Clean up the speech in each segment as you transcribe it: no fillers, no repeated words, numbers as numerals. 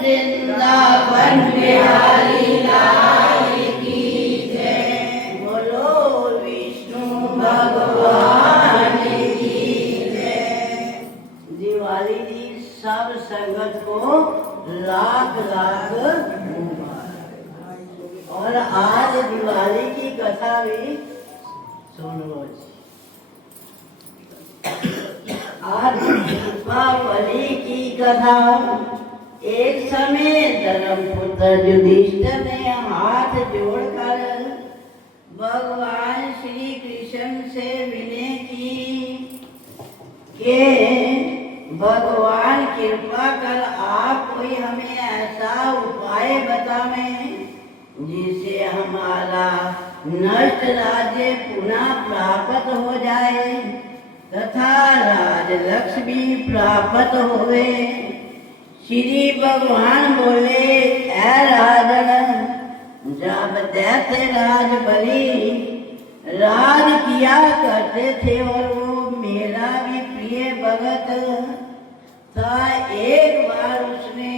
वृंदावन बिहारी लाल की जय। बोलो विष्णु भगवान की जय। दिवाली की सब संगत को लाख लाख मुबारक। और आज दिवाली की कथा भी सुनो। आज दीपावली की कथा। एक समय धर्मपुत्र युधिष्ठिर ने हाथ जोड़कर भगवान श्री कृष्ण से विनय की कि भगवान कृपा कर आप कोई हमें ऐसा उपाय बतावें जिससे हमारा नष्ट राज्य पुनः प्राप्त हो जाए तथा राज लक्ष्मी प्राप्त होवे। श्री भगवान बोले, ऐ राजन, जब दैत्य राज बलि राज किया करते थे और वो मेरा भी प्रिय भगत था, एक बार उसने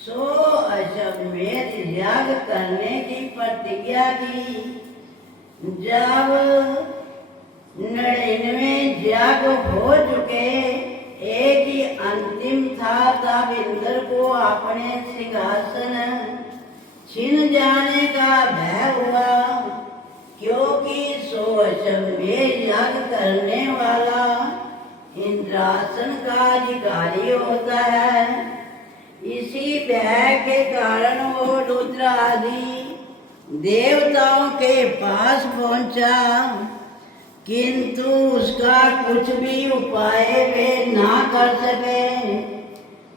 100 अश्वमेध याग करने की प्रतिज्ञा की। जब 99 याग हो चुके, एक ही अंतिम था, तब इंद्र को अपने सिंहासन छिन जाने का भय हुआ, क्योंकि 100 अश्वमेध याग करने वाला इंद्रासन का अधिकारी होता है। इसी भय के कारण वो रुद्र आदि देवताओं के पास पहुंचा, किंतु उसका कुछ भी उपाय वे ना कर सके।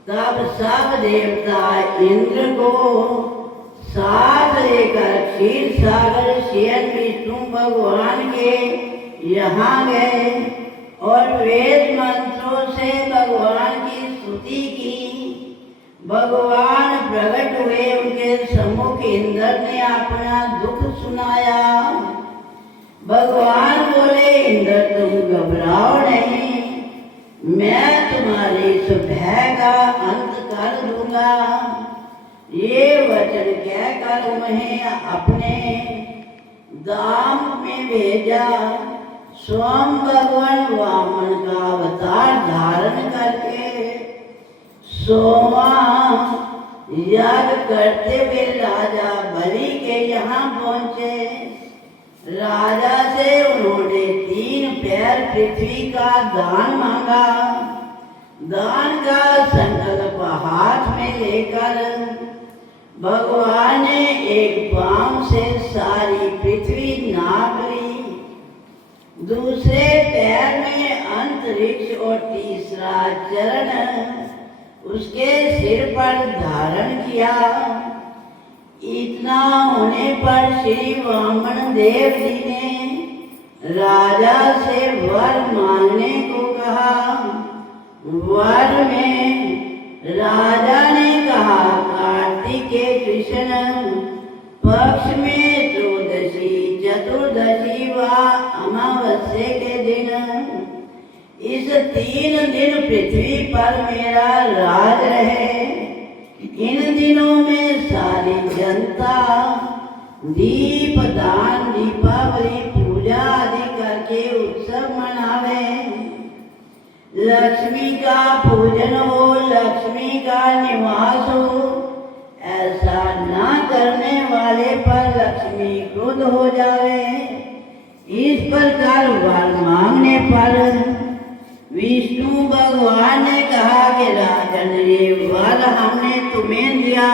तब सब देवता इंद्र को साथ लेकर क्षीर सागर शयन विष्णु भगवान के यहाँ गए और वेद मंत्रों से भगवान की स्तुति की। भगवान प्रकट हुए, उनके सम्मुख इंद्र ने अपना दुख सुनाया। भगवान बोले, इंद्र तुम घबराओ नहीं, मैं तुम्हारे इस भय का अंत कर दूंगा। ये वचन कहकर उन्हें अपने धाम में भेजा। स्वयं भगवान वामन का अवतार धारण करके 100वां याग करते हुए राजा बलि के यहाँ पहुंचे। राजा से उन्होंने 3 पैर पृथ्वी का दान मांगा। दान का संकल्प हाथ में लेकर भगवान ने एक पांव से सारी पृथ्वी नाप ली, दूसरे पैर में अंतरिक्ष और तीसरा चरण उसके सिर पर धारण किया। इतना होने पर श्री वामन देव जी ने राजा से वर मांगने को कहा। वर में राजा ने कहा, कार्तिक के कृष्ण पक्ष में त्रयोदशी, चतुर्दशी व अमावस्या के दिन, इस 3 दिन पृथ्वी पर मेरा राज रहे। इन दिनों में सारी जनता दीप दान, दीपावली पूजा आदि करके उत्सव मनावे। लक्ष्मी का पूजन हो, लक्ष्मी का निवास हो। ऐसा ना करने वाले पर लक्ष्मी क्रोध हो जावे। इस प्रकार वर मांगने पर विष्णु भगवान ने कहा कि राजन, ये वर हमने तुम्हें दिया।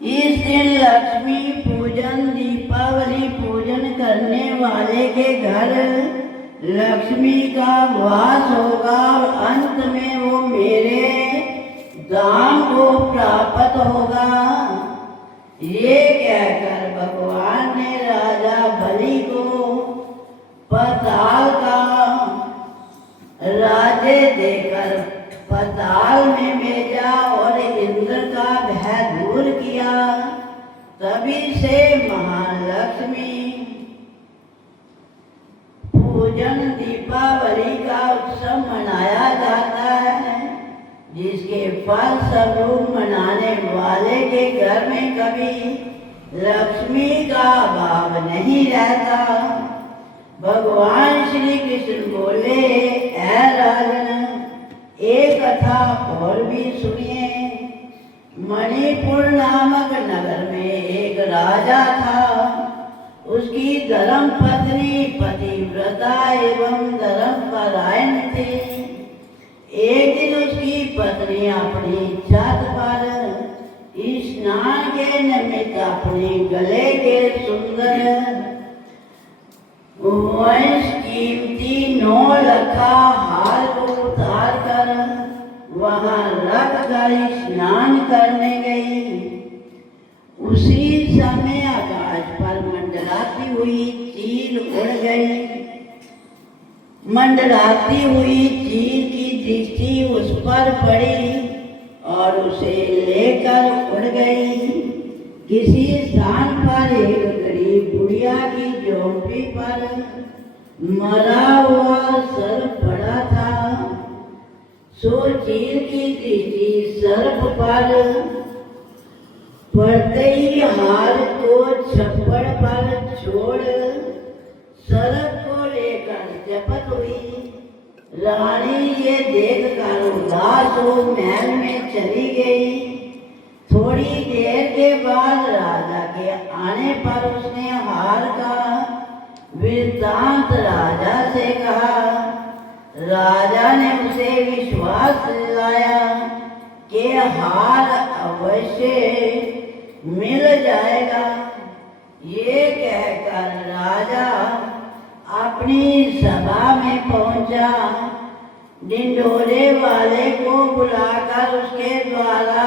इस दिन लक्ष्मी पूजन, दीपावली पूजन करने वाले के घर लक्ष्मी का वास होगा और अंत में वो मेरे धाम को प्राप्त होगा। ये कहकर भगवान ने राजा बलि को पाताल का राज्य देकर पाताल में भेजा और इंद्र का भय दूर किया। तभी से महालक्ष्मी पूजन दीपावली का उत्सव मनाया जाता है। बाल स्वरूप मनाने वाले के घर में कभी लक्ष्मी का भाव नहीं रहता। भगवान श्री कृष्ण बोले, ऐ राजन, एक कथा और भी सुनिए। मणिपुर नामक नगर में एक राजा था। उसकी धर्म पत्नी पतिव्रता एवं धर्मपरायण थी। एक दिन उसकी पत्नी अपनी छत पर स्नान के निमित्त अपने गले के सुंदर कीमती 9 लखा हार को उतार कर वहां रख कर स्नान करने गई। उसी समय आकाश पर मंडराती हुई चील उड़ गई। मंडराती हुई चील की दृष्टि उस पर पड़ी और उसे लेकर उड़ गई। किसी स्थान पर एक गरीब बुढ़िया की झोंपड़ी पर मरा हुआ सर्प पड़ा था। सो चील की दृष्टि सर्प पर पड़ते ही हार को छप्पड़ पर छोड़ सर्प को लेकर जपत हुई। रानी ये देखकर उदास हो महल में चली गई। थोड़ी देर के बाद राजा के आने पर उसने हार का वृत्तांत राजा से कहा। राजा ने उसे विश्वास दिलाया कि हार अवश्य मिल जाएगा। ये कहकर राजा अपनी सभा में पहुंचा। डिंडोरे वाले को बुलाकर उसके द्वारा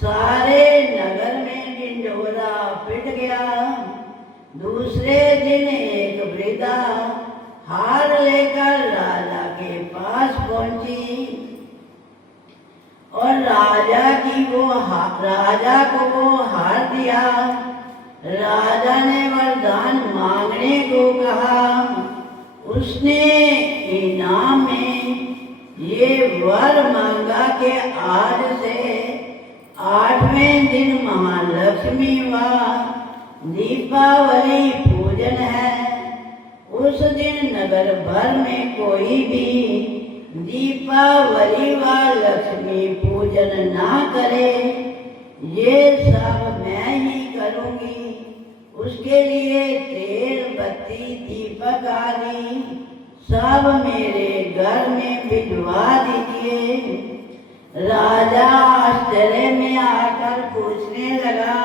सारे नगर में डिंडोरा पिट गया। दूसरे दिन एक वृद्धा हार लेकर राजा के पास पहुंची और राजा को वो हार दिया। राजा ने वरदान मांगने को कहा। उसने इनाम में ये वर मांगा कि आज से 8वें दिन महालक्ष्मी व दीपावली पूजन है। उस दिन नगर भर में कोई भी दीपावली व लक्ष्मी पूजन ना करे। ये सब मैं ही करूंगी। उसके लिए तेल बत्ती दीपक आदि सब मेरे घर में भिजवा दीजिए। राजा आश्चर्य में आकर पूछने लगा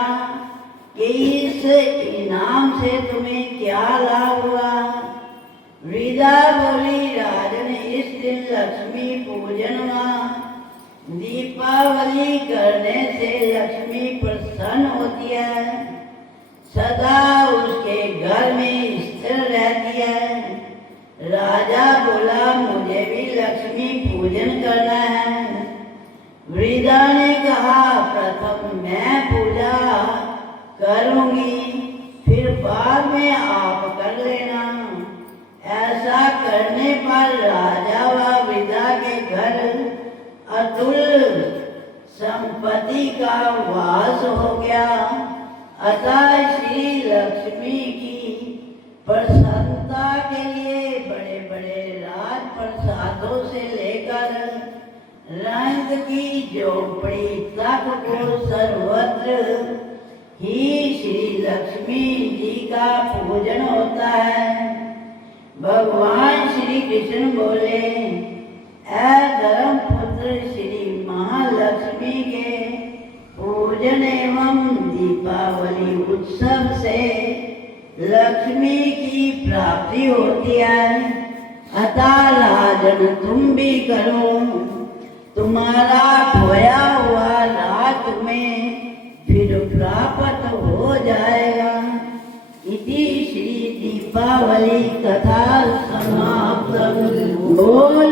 कि इस इनाम से तुम्हें क्या लाभ हुआ। वृद्धा बोली, राजन, इस दिन लक्ष्मी पूजन व दीपावली करने से लक्ष्मी प्रसन्न होती है, सदा उसके घर में स्थिर रहती है। राजा बोला, मुझे भी लक्ष्मी पूजन करना है। वृद्धा ने कहा, प्रथम मैं पूजा करूंगी, फिर बाद में आप कर लेना। ऐसा करने पर राजा व वृद्धा के घर अतुल संपत्ति का वास हो गया। अतः श्री लक्ष्मी की प्रसन्नता के लिए बड़े बड़े राज प्रसादों से लेकर रंग की झोपड़ी तक को सर्वत्र ही श्री लक्ष्मी जी का पूजन होता है। भगवान श्री कृष्ण बोले, ऐ धर्मपुत्र, श्री महालक्ष्मी के पूजन एवं दीपावली उत्सव से लक्ष्मी की प्राप्ति होती है। अतः राजन, तुम भी करो। तुम्हारा खोया हुआ राज तुम्हें फिर प्राप्त हो जाएगा। इति श्री दीपावली कथा समाप्त। बोल